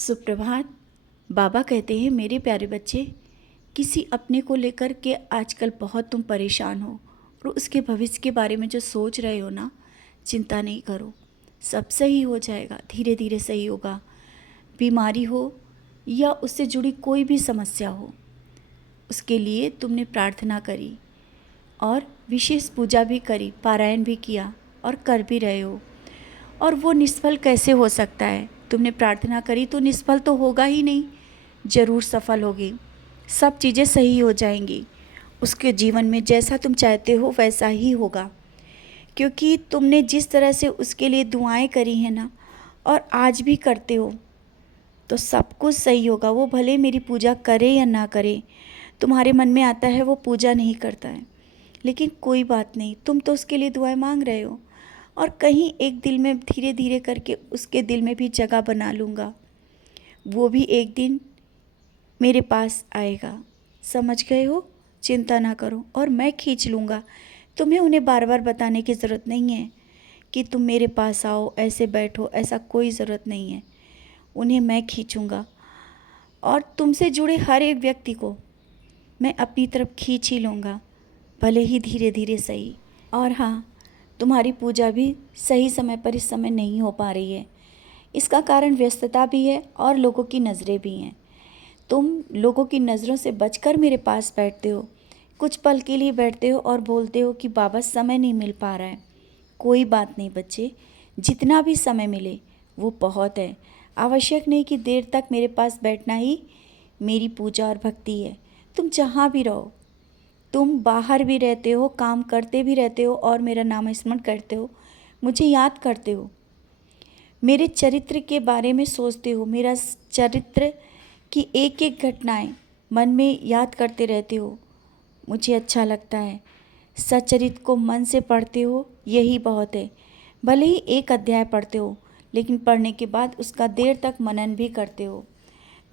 सुप्रभात। बाबा कहते हैं, मेरे प्यारे बच्चे, किसी अपने को लेकर के आजकल बहुत तुम परेशान हो और उसके भविष्य के बारे में जो सोच रहे हो ना, चिंता नहीं करो। सब सही हो जाएगा, धीरे धीरे सही होगा। बीमारी हो या उससे जुड़ी कोई भी समस्या हो, उसके लिए तुमने प्रार्थना करी और विशेष पूजा भी करी, पारायण भी किया और कर भी रहे हो। और वो निष्फल कैसे हो सकता है? तुमने प्रार्थना करी तो निष्फल तो होगा ही नहीं, ज़रूर सफल होगी। सब चीज़ें सही हो जाएंगी। उसके जीवन में जैसा तुम चाहते हो वैसा ही होगा, क्योंकि तुमने जिस तरह से उसके लिए दुआएं करी हैं ना, और आज भी करते हो, तो सब कुछ सही होगा। वो भले मेरी पूजा करे या ना करे, तुम्हारे मन में आता है वो पूजा नहीं करता है, लेकिन कोई बात नहीं, तुम तो उसके लिए दुआएं मांग रहे हो। और कहीं एक दिल में धीरे धीरे करके उसके दिल में भी जगह बना लूँगा। वो भी एक दिन मेरे पास आएगा, समझ गए हो? चिंता ना करो, और मैं खींच लूँगा। तुम्हें उन्हें बार बार बताने की ज़रूरत नहीं है कि तुम मेरे पास आओ, ऐसे बैठो, ऐसा कोई ज़रूरत नहीं है। उन्हें मैं खींचूँगा और तुमसे जुड़े हर एक व्यक्ति को मैं अपनी तरफ खींच ही लूँगा, भले ही धीरे धीरे सही। और हाँ, तुम्हारी पूजा भी सही समय पर इस समय नहीं हो पा रही है। इसका कारण व्यस्तता भी है और लोगों की नज़रें भी हैं। तुम लोगों की नज़रों से बचकर मेरे पास बैठते हो, कुछ पल के लिए बैठते हो और बोलते हो कि बाबा समय नहीं मिल पा रहा है। कोई बात नहीं बच्चे, जितना भी समय मिले वो बहुत है। आवश्यक नहीं कि देर तक मेरे पास बैठना ही मेरी पूजा और भक्ति है। तुम जहाँ भी रहो, तुम बाहर भी रहते हो, काम करते भी रहते हो और मेरा नाम स्मरण करते हो, मुझे याद करते हो, मेरे चरित्र के बारे में सोचते हो, मेरा चरित्र की एक एक घटनाएं मन में याद करते रहते हो। मुझे अच्छा लगता है। सच्चरित्र को मन से पढ़ते हो, यही बहुत है। भले ही एक अध्याय पढ़ते हो, लेकिन पढ़ने के बाद उसका देर तक मनन भी करते हो।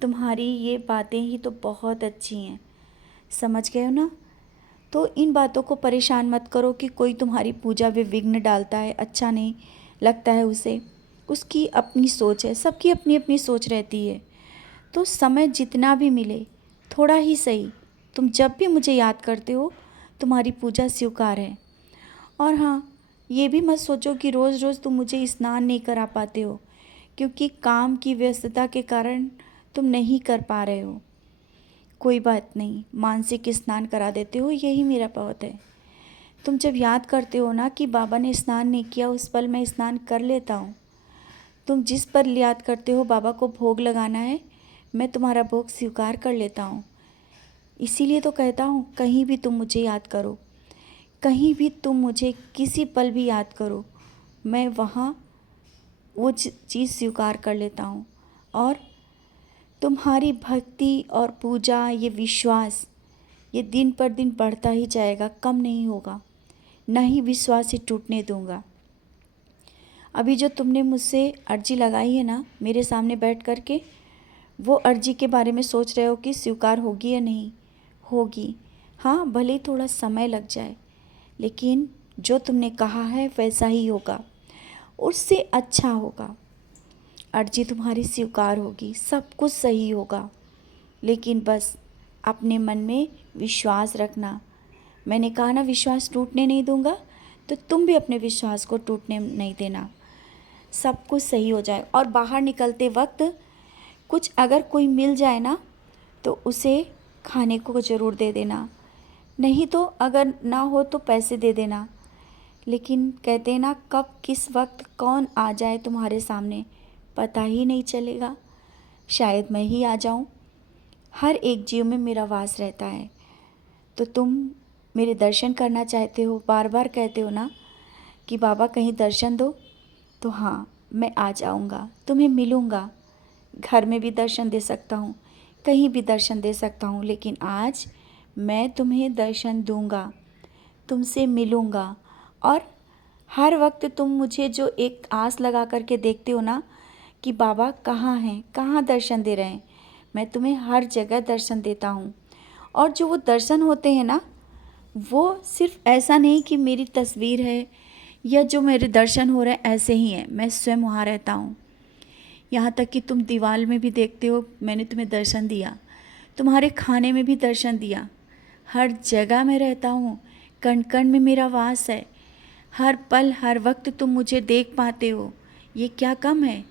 तुम्हारी ये बातें ही तो बहुत अच्छी हैं, समझ गए हो ना? तो इन बातों को परेशान मत करो कि कोई तुम्हारी पूजा में विघ्न डालता है, अच्छा नहीं लगता है उसे। उसकी अपनी सोच है, सबकी अपनी अपनी सोच रहती है। तो समय जितना भी मिले, थोड़ा ही सही, तुम जब भी मुझे याद करते हो, तुम्हारी पूजा स्वीकार है। और हाँ, ये भी मत सोचो कि रोज़ रोज़ तुम मुझे स्नान नहीं करा पाते हो, क्योंकि काम की व्यस्तता के कारण तुम नहीं कर पा रहे हो। कोई बात नहीं, मानसिक स्नान करा देते हो, यही मेरा बहुत है। तुम जब याद करते हो ना कि बाबा ने स्नान नहीं किया, उस पल मैं स्नान कर लेता हूँ। तुम जिस पल याद करते हो बाबा को भोग लगाना है, मैं तुम्हारा भोग स्वीकार कर लेता हूँ। इसीलिए तो कहता हूँ, कहीं भी तुम मुझे याद करो, कहीं भी तुम मुझे किसी पल भी याद करो, मैं वहाँ वो चीज़ स्वीकार कर लेता हूँ। और तुम्हारी भक्ति और पूजा, ये विश्वास, ये दिन पर दिन बढ़ता ही जाएगा, कम नहीं होगा। न ही विश्वास से टूटने दूंगा। अभी जो तुमने मुझसे अर्जी लगाई है ना, मेरे सामने बैठ कर के, वो अर्जी के बारे में सोच रहे हो कि स्वीकार होगी या नहीं होगी। हाँ, भले ही थोड़ा समय लग जाए, लेकिन जो तुमने कहा है वैसा ही होगा, उससे अच्छा होगा। अर्जी तुम्हारी स्वीकार होगी, सब कुछ सही होगा। लेकिन बस अपने मन में विश्वास रखना। मैंने कहा ना, विश्वास टूटने नहीं दूंगा, तो तुम भी अपने विश्वास को टूटने नहीं देना। सब कुछ सही हो जाए। और बाहर निकलते वक्त कुछ अगर कोई मिल जाए ना, तो उसे खाने को ज़रूर दे देना। नहीं तो अगर ना हो तो पैसे दे देना। लेकिन कहते हैं ना, कब किस वक्त कौन आ जाए तुम्हारे सामने पता ही नहीं चलेगा। शायद मैं ही आ जाऊं। हर एक जीव में मेरा वास रहता है। तो तुम मेरे दर्शन करना चाहते हो, बार बार कहते हो ना कि बाबा कहीं दर्शन दो, तो हाँ, मैं आ जाऊंगा, तुम्हें मिलूंगा। घर में भी दर्शन दे सकता हूँ, कहीं भी दर्शन दे सकता हूँ, लेकिन आज मैं तुम्हें दर्शन दूंगा, तुमसे मिलूंगा। और हर वक्त तुम मुझे जो एक आस लगा करके देखते हो ना कि बाबा कहाँ हैं, कहाँ दर्शन दे रहे हैं, मैं तुम्हें हर जगह दर्शन देता हूँ। और जो वो दर्शन होते हैं ना, वो सिर्फ ऐसा नहीं कि मेरी तस्वीर है या जो मेरे दर्शन हो रहे हैं ऐसे ही हैं, मैं स्वयं वहाँ रहता हूँ। यहाँ तक कि तुम दीवार में भी देखते हो, मैंने तुम्हें दर्शन दिया। तुम्हारे खाने में भी दर्शन दिया। हर जगह मैं रहता हूँ, कण कण में मेरा वास है। हर पल हर वक्त तुम मुझे देख पाते हो। ये क्या कम है